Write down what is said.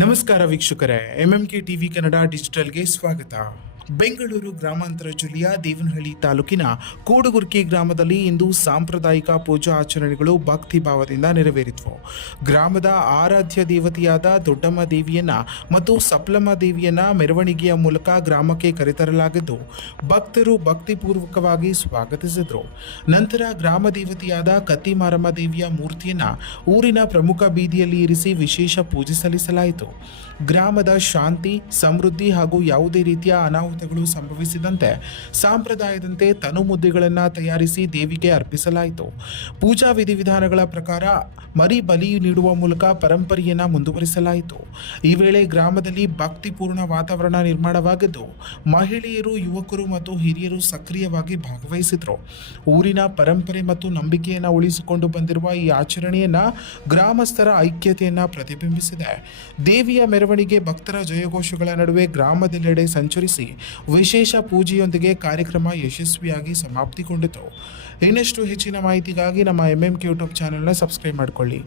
ನಮಸ್ಕಾರ ವೀಕ್ಷಕರೇ, MMK TV Kannada ಡಿಜಿಟಲ್ಗೆ ಸ್ವಾಗತ. ಬೆಂಗಳೂರು ಗ್ರಾಮಾಂತರ ಜಿಲ್ಲೆಯ ದೇವನಹಳ್ಳಿ ತಾಲೂಕಿನ ಕೂಡುಗುರ್ಕಿ ಗ್ರಾಮದಲ್ಲಿ ಇಂದು ಸಾಂಪ್ರದಾಯಿಕ ಪೂಜಾ ಆಚರಣೆಗಳು ಭಕ್ತಿ ಭಾವದಿಂದ ನೆರವೇರಿದವು. ಗ್ರಾಮದ ಆರಾಧ್ಯ ದೇವತೆಯಾದ ದೊಡ್ಡಮ್ಮ ದೇವಿಯನ್ನ ಮತ್ತು ಸಪ್ಲಮ್ಮ ದೇವಿಯನ್ನ ಮೆರವಣಿಗೆಯ ಮೂಲಕ ಗ್ರಾಮಕ್ಕೆ ಕರೆತರಲಾಗಿದ್ದು ಭಕ್ತರು ಭಕ್ತಿಪೂರ್ವಕವಾಗಿ ಸ್ವಾಗತಿಸಿದರು. ನಂತರ ಗ್ರಾಮ ದೇವತೆಯಾದ ಕತ್ತಿಮಾರಮ್ಮ ದೇವಿಯ ಮೂರ್ತಿಯನ್ನ ಊರಿನ ಪ್ರಮುಖ ಬೀದಿಯಲ್ಲಿ ಇರಿಸಿ ವಿಶೇಷ ಪೂಜೆ ಸಲ್ಲಿಸಲಾಯಿತು. ಗ್ರಾಮದ ಶಾಂತಿ, ಸಮೃದ್ಧಿ ಹಾಗೂ ಯಾವುದೇ ರೀತಿಯ ಅನಾಹುತಗಳು ಸಂಭವಿಸಿದಂತೆ ಸಂಪ್ರದಾಯದಂತೆ ತನುಮುದ್ದೆಗಳನ್ನು ತಯಾರಿಸಿ ದೇವಿಗೆ ಅರ್ಪಿಸಲಾಯಿತು. ಪೂಜಾ ವಿಧಿವಿಧಾನಗಳ ಪ್ರಕಾರ ಮರಿ ಬಲಿ ನೀಡುವ ಮೂಲಕ ಪರಂಪರೆಯನ್ನು ಮುಂದುವರಿಸಲಾಯಿತು. ಈ ವೇಳೆ ಗ್ರಾಮದಲ್ಲಿ ಭಕ್ತಿಪೂರ್ಣ ವಾತಾವರಣ ನಿರ್ಮಾಣವಾಗಿದ್ದು ಮಹಿಳೆಯರು, ಯುವಕರು ಮತ್ತು ಹಿರಿಯರು ಸಕ್ರಿಯವಾಗಿ ಭಾಗವಹಿಸಿದರು. ಊರಿನ ಪರಂಪರೆ ಮತ್ತು ನಂಬಿಕೆಯನ್ನು ಉಳಿಸಿಕೊಂಡು ಬಂದಿರುವ ಈ ಆಚರಣೆಯನ್ನು ಗ್ರಾಮಸ್ಥರ ಐಕ್ಯತೆಯನ್ನು ಪ್ರತಿಬಿಂಬಿಸಿದೆ. ದೇವಿಯ ಮೆರವಣಿಗೆ ಭಕ್ತರ ಜಯಘೋಷಗಳ ನಡುವೆ ಗ್ರಾಮದೆಲ್ಲೆಡೆ ಸಂಚರಿಸಿ ವಿಶೇಷ ಪೂಜೆಯೊಂದಿಗೆ ಕಾರ್ಯಕ್ರಮ ಯಶಸ್ವಿಯಾಗಿ ಸಮಾಪ್ತಿಗೊಂಡಿತು. ಇನ್ನಷ್ಟು ಹೆಚ್ಚಿನ ಮಾಹಿತಿಗಾಗಿ ನಮ್ಮ ಎಂಎಂಕೆ ಯೂಟ್ಯೂಬ್ ಚಾನೆಲ್ನ ಸಬ್ಸ್ಕ್ರೈಬ್ ಮಾಡಿಕೊಳ್ಳಿ.